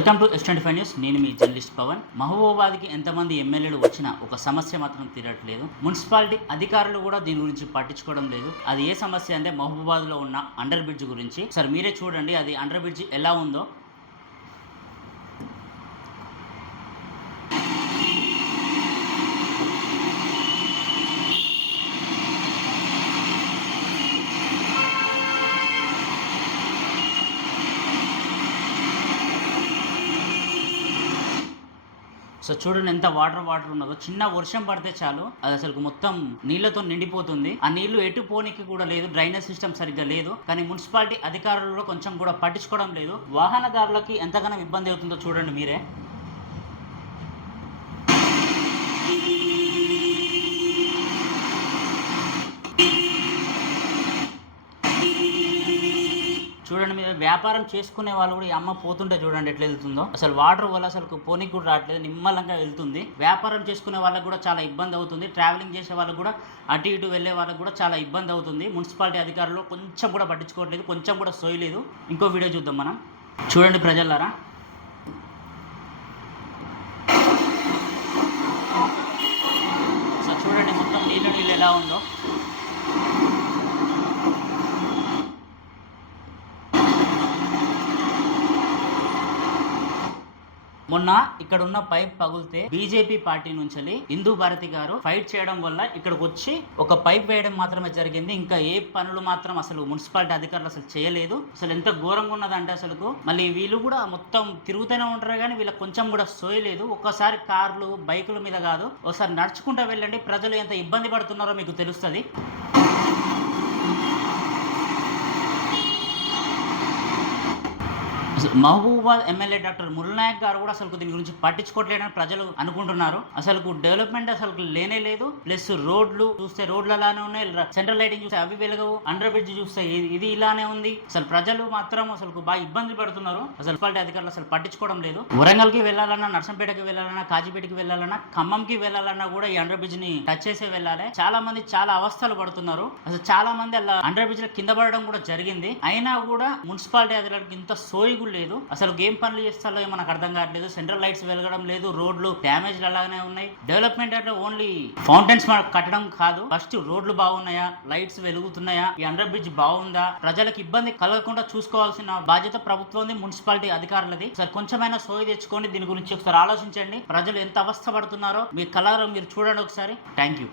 Welcome to S twenty five news నేను మీ journalist Pawan. మహబూబాబాద్కి ఎంతమంది ఎమ్మెల్యేలు వచ్చినా ఒక సమస్య మాత్రం తీరట్లేదు. మున్సిపాలిటీ అధికారులు కూడా దీని గురించి పట్టించుకోవడం లేదు. అది ఏ సమస్య అంటే మహబూబాబాద్లో ఉన్న అండర్ బ్రిడ్జ్ గురించి. సార్ మీరే చూడండి అది అండర్ బ్రిడ్జ్ ఎలా ఉందో. సో చూడండి ఎంత వాటర్ వాటర్ ఉన్నదో. చిన్న వర్షం పడితే చాలు. అది అసలు మొత్తం నీళ్ళతో నిండిపోతుంది. ఆ నీళ్ళు ఎటు పోనీకి కూడా లేదు. డ్రైనేజ్ సిస్టమ్ సరిగ్గా లేదు. కానీ మున్సిపాలిటీ అధికారులు కూడా కొంచెం కూడా పట్టించుకోవడం లేదు. వాహనదారులకి ఎంతగానో ఇబ్బంది అవుతుందో చూడండి మీరే. చూడండి మీరు వ్యాపారం చేసుకునే వాళ్ళు కూడా ఈ అమ్మ పోతుంటే చూడండి ఎట్లా వెళ్తుందో. అసలు వాటర్ వల్ల అసలు పోనీకి కూడా రావట్లేదు నిమ్మలంగా వెళ్తుంది. వ్యాపారం చేసుకునే వాళ్ళకి కూడా చాలా ఇబ్బంది అవుతుంది. ట్రావెలింగ్ చేసే వాళ్ళకి కూడా అటు ఇటు వెళ్ళే వాళ్ళకి కూడా చాలా ఇబ్బంది అవుతుంది. మున్సిపాలిటీ అధికారులు కొంచెం కూడా పట్టించుకోవట్లేదు కొంచెం కూడా సోయలేదు. ఇంకో వీడియో చూద్దాం మనం. చూడండి ప్రజలారా. సో చూడండి మొత్తం నీళ్ళు నీళ్ళు ఎలా ఉందో. మొన్న ఇక్కడ ఉన్న పైప్ పగిలితే బీజేపీ పార్టీ నుంచి హిందూ భారతి గారు ఫైట్ చేయడం వల్ల ఇక్కడికి వచ్చి ఒక పైప్ వేయడం మాత్రమే జరిగింది. ఇంకా ఏ పనులు మాత్రం అసలు మున్సిపాలిటీ అధికారులు అసలు చేయలేదు. అసలు ఎంత ఘోరంగా ఉన్నదంటే అసలు మళ్ళీ వీళ్ళు కూడా మొత్తం తిరుగుతూనే ఉంటారు కానీ వీళ్ళకి కొంచెం కూడా సోయలేదు. ఒక్కసారి కార్లు బైకుల మీద కాదు ఒకసారి నడుచుకుంటూ వెళ్ళండి. ప్రజలు ఎంత ఇబ్బంది పడుతున్నారో మీకు తెలుస్తుంది. మహబూబాబాద్ ఎమ్మెల్యే డాక్టర్ మురళనాయక్ గారు కూడా అసలు దీని గురించి పట్టించుకోవట్లేదని ప్రజలు అనుకుంటున్నారు. అసలు డెవలప్మెంట్ అసలు లేనే లేదు. ప్లస్ రోడ్లు చూస్తే రోడ్లు అలానే ఉన్నాయి సెంట్రల్ లైటింగ్ చూస్తే అవి వెలగవు. అండర్ బ్రిడ్జ్ చూస్తే ఇది ఇలానే ఉంది. అసలు ప్రజలు మాత్రం అసలు బాగా ఇబ్బంది పడుతున్నారు. అసలు మున్సిపాలిటీ అధికారులు అసలు పట్టించుకోవడం లేదు. వరంగల్కి వెళ్ళాలన్నా నర్సంపేటకి వెళ్ళాలన్నా కాజీపేటకి వెళ్ళాలన్నా ఖమ్మంకి వెళ్ళాలన్నా కూడా ఈ అండర్ బ్రిడ్జ్ని టచ్ చేసే వెళ్ళాలి. చాలా మంది చాలా అవస్థలు పడుతున్నారు. అసలు చాలా మంది అలా అండర్ బ్రిడ్జ్ కింద పడడం కూడా జరిగింది. అయినా కూడా మున్సిపాలిటీ అధికారులకు ఇంత సోయి కూడా లేదు. అసలు గేమ్ పనులు చేస్తారో ఏమో నాకు అర్థం కావట్లేదు. సెంట్రల్ లైట్స్ వెలగడం లేదు. రోడ్లు డ్యామేజ్ అలాగనే ఉన్నాయి. డెవలప్మెంట్ అంటే ఓన్లీ ఫౌంటైన్స్ మనకు కట్టడం కాదు. ఫస్ట్ రోడ్లు బాగున్నాయా? లైట్స్ వెలుగుతున్నాయా? ఈ అండర్ బ్రిడ్జ్ బాగుందా? ప్రజలకు ఇబ్బంది కలగకుండా చూసుకోవాల్సిన బాధ్యత ప్రభుత్వం మున్సిపాలిటీ అధికారులది. సార్ కొంచెమైనా సోయి తెచ్చుకోండి. దీని గురించి ఒకసారి ఆలోచించండి. ప్రజలు ఎంత అవస్థ పడుతున్నారో మీ కలర్ మీరు చూడండి ఒకసారి. Thank you.